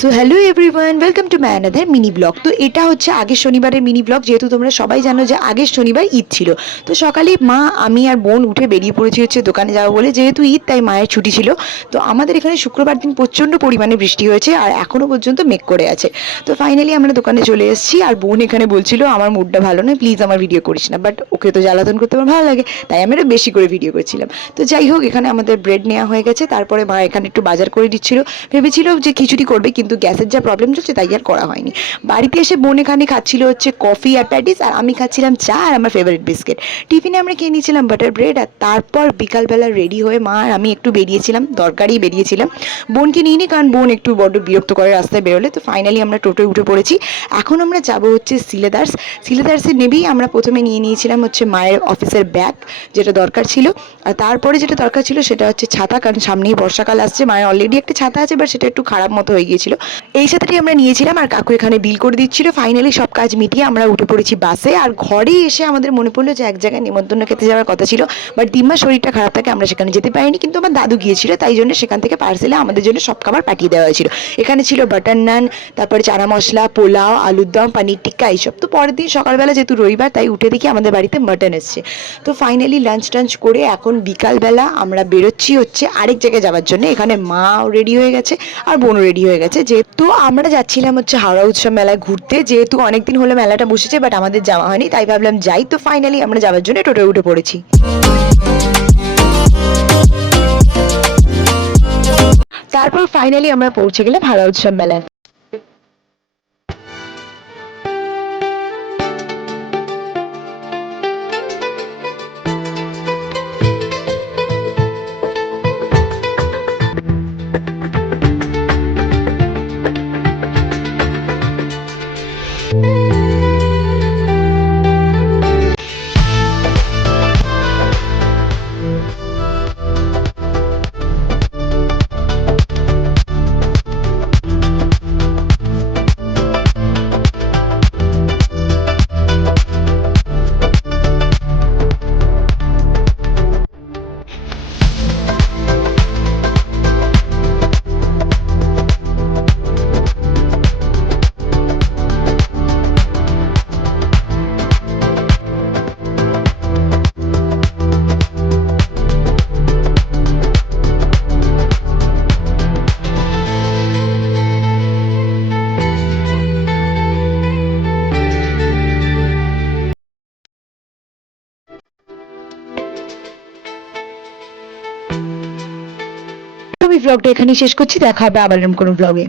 So hello everyone, welcome to my another mini blog. তো এটা হচ্ছে আগের শনিবারের মিনি ব্লগ, যেহেতু তোমরা সবাই জানো যে আগের শনিবার ঈদ ছিল। তো সকালে মা, আমি আর বোন উঠে বেরিয়ে পড়েছি হচ্ছে দোকানে যাবো বলে, যেহেতু ঈদ তাই মায়ের ছুটি ছিল। তো আমাদের এখানে শুক্রবার দিন প্রচণ্ড পরিমাণে বৃষ্টি হয়েছে আর এখনও পর্যন্ত মেঘ করে আছে। তো ফাইনালি আমরা দোকানে চলে এসেছি আর বোন এখানে বলছিল আমার মুডটা ভালো নয়, প্লিজ আমার ভিডিও করিস না, বাট ওকে তো জ্বালাতন করতে আমার ভালো লাগে, তাই আমি একটু বেশি করে ভিডিও করছিলাম। তো যাই হোক, এখানে আমাদের ব্রেড নেওয়া হয়ে গেছে, তারপরে মা এখানে একটু বাজার করে দিচ্ছিল। ভেবেছিল যে খিচুড়ি করবে, কিন্তু গ্যাসের যা প্রবলেম চলছে তাই আর করা হয়নি। বাড়িতে এসে বোন এখানে খাচ্ছিল হচ্ছে কফি আর প্যাটিস, আর আমি খাচ্ছিলাম চা আর আমার ফেভারিট বিস্কিট। টিফিনে আমরা খেয়ে নিয়েছিলাম বাটার ব্রেড। আর তারপর বিকালবেলা রেডি হয়ে মা আর আমি একটু বেরিয়েছিলাম, দরকারই বেরিয়েছিলাম। বোনকে নিয়ে নিই, কারণ বোন একটু বড্ড বিরক্ত করে রাস্তায় বেরোলে। তো ফাইনালি আমরা টোটোয় উঠে পড়েছি। এখন আমরা যাব হচ্ছে সিলেদার্সে নেবেই আমরা প্রথমে নিয়ে নিয়েছিলাম হচ্ছে মায়ের অফিসের ব্যাগ, যেটা দরকার ছিল। আর তারপরে যেটা দরকার ছিল সেটা হচ্ছে ছাতা, কারণ সামনেই বর্ষাকাল আসছে। মায়ের অলরেডি একটা ছাতা আছে, বাট সেটা একটু খারাপ মতো হয়ে গিয়েছিল। এই ছাতাটি আমরা নিয়েছিলাম আর কাকু এখানে বিল করে দিচ্ছিল। ফাইনালি সব কাজ মিটিয়ে আমরা উঠে পড়েছি বাসে। আর ঘরে এসে আমাদের মনে পড়লো যে এক জায়গায় নিমন্ত্রণ খেতে যাওয়ার কথা ছিল, বাট দিম্মার শরীরটা খারাপ থাকে, আমরা সেখানে যেতে পারিনি। কিন্তু আমার দাদু গিয়েছিল, তাই জন্য সেখান থেকে পার্সেলে আমাদের জন্য সব খাবার পাঠিয়ে দেওয়া হয়েছিল। এখানে ছিল বাটার নান, তারপরে চানা মশলা, পোলাও, আলুর দম, পানির টিক্কা, এইসব। তো পরের দিন সকালবেলা যেহেতু রবিবার, তাই উঠে দেখি আমাদের বাড়িতে মাটন এসছে। তো ফাইনালি লাঞ্চ টাঞ্চ করে এখন বিকালবেলা আমরা বেরোচ্ছি হচ্ছে আরেক জায়গায় যাওয়ার জন্য। এখানে মাও রেডি হয়ে গেছে আর বোনও রেডি হয়ে গেছে। যেহেতু আমরা যাচ্ছিলাম হচ্ছে হাওড়া উৎসব মেলায় ঘুরতে, যেহেতু অনেকদিন হলো মেলাটা বসেছে, বাট আমাদের যাওয়া হয়নি, তাই ভাবলাম যাই। তো ফাইনালি আমরা যাওয়ার জন্য টোটোয় উঠে পড়েছি। তারপর ফাইনালি আমরা পৌঁছে গেলাম হাওড়া উৎসব মেলায়। আমি ব্লগটা এখানেই শেষ করছি, দেখা হবে আবার এরকম কোনো ব্লগে।